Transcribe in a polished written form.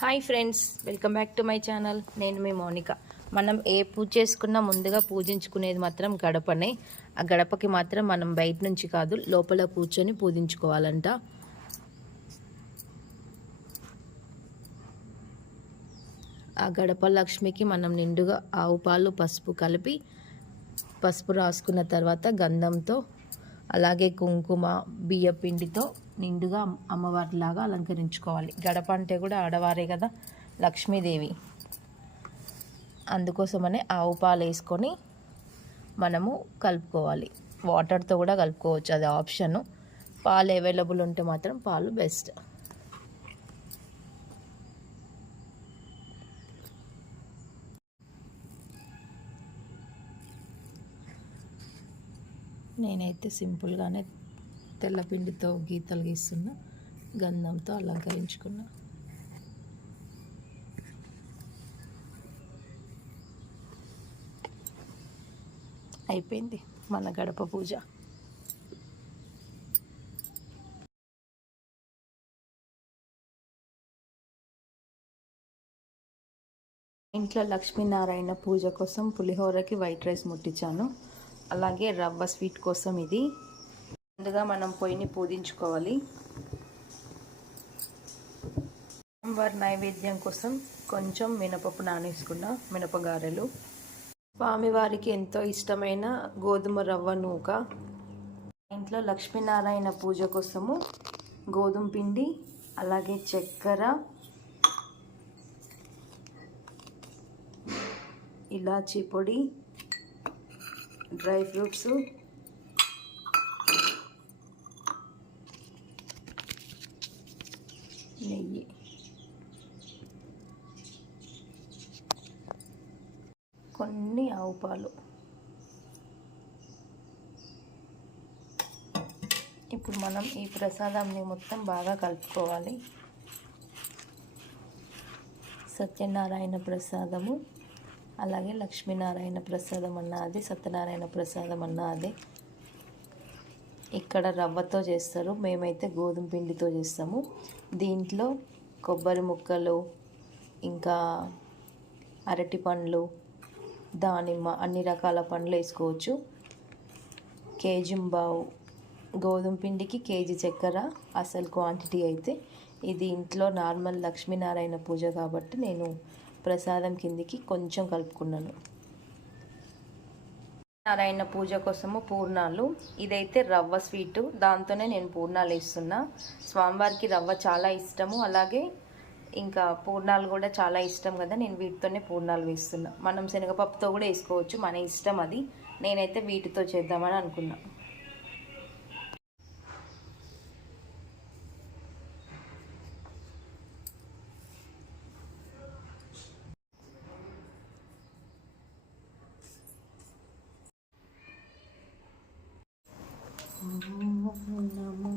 Hi friends, welcome back to my channel. నేను మీ మౌనిక. మనం ఏ పూజ చేసుకున్నా ముందుగా పూజించుకునేది మాత్రం గడపనే. ఆ గడపకి మాత్రం మనం బయట నుంచి కాదు, లోపల కూర్చొని పూజించుకోవాలంట. ఆ గడప లక్ష్మికి మనం నిండుగా ఆవు పాలు పసుపు కలిపి, పసుపు రాసుకున్న తర్వాత గంధంతో అలాగే కుంకుమ బియ్య పిండితో నిండుగా అమ్మవారిలాగా అలంకరించుకోవాలి. గడప అంటే కూడా ఆడవారే కదా, లక్ష్మీదేవి. అందుకోసమనే ఆవు పాలు వేసుకొని మనము కలుపుకోవాలి. వాటర్తో కూడా కలుపుకోవచ్చు, అది ఆప్షను. పాలు అవైలబుల్ ఉంటే మాత్రం పాలు బెస్ట్. నేనైతే సింపుల్గానే తెల్లపిండితో గీతలు గీస్తున్నా, గంధంతో అలంకరించుకున్నా. అయిపోయింది మన గడప పూజ. ఇంట్లో లక్ష్మీనారాయణ పూజ కోసం పులిహోరకి వైట్ రైస్ ముట్టించాను. అలాగే రవ్వ స్వీట్ కోసం ఇది. ముందుగా మనం పొయ్యిని పూజించుకోవాలి. అమ్మవారి నైవేద్యం కోసం కొంచెం మినపప్పు నానేసుకున్న మినపగారెలు. స్వామివారికి ఎంతో ఇష్టమైన గోధుమ రవ్వ నూక. ఇంట్లో లక్ష్మీనారాయణ పూజ కోసము గోధుమ పిండి, అలాగే చక్కెర, ఇలాచీ పొడి, డ్రై ఫ్రూట్స్, నెయ్యి, కొన్ని ఆవు పాలు. ఇప్పుడు మనం ఈ ప్రసాదాన్ని మొత్తం బాగా కలుపుకోవాలి. సత్యనారాయణ ప్రసాదము, అలాగే లక్ష్మీనారాయణ ప్రసాదం అన్న అది, సత్యనారాయణ ప్రసాదం అన్న అదే. ఇక్కడ రవ్వతో చేస్తారు, మేమైతే గోధుమ పిండితో చేస్తాము. దీంట్లో కొబ్బరి ముక్కలు, ఇంకా అరటి పండ్లు, దానిమ్మ, అన్ని రకాల పండ్లు వేసుకోవచ్చు. కేజీంబావు గోధుమ పిండికి కేజీ చక్కెర అసలు క్వాంటిటీ అయితే. ఇది ఇంట్లో నార్మల్ లక్ష్మీనారాయణ పూజ కాబట్టి నేను ప్రసాదం కిందికి కొంచెం కలుపుకున్నాను. నారాయణ పూజ కోసము పూర్ణాలు. ఇదైతే రవ్వ స్వీటు, దాంతోనే నేను పూర్ణాలు వేస్తున్నా. స్వామివారికి రవ్వ చాలా ఇష్టము, అలాగే ఇంకా పూర్ణాలు కూడా చాలా ఇష్టం కదా, నేను వీటితోనే పూర్ణాలు వేస్తున్నా. మనం శనగపప్పుతో కూడా వేసుకోవచ్చు, మన ఇష్టం అది. నేనైతే వీటితో చేద్దామని అనుకున్నా. ఓం నమో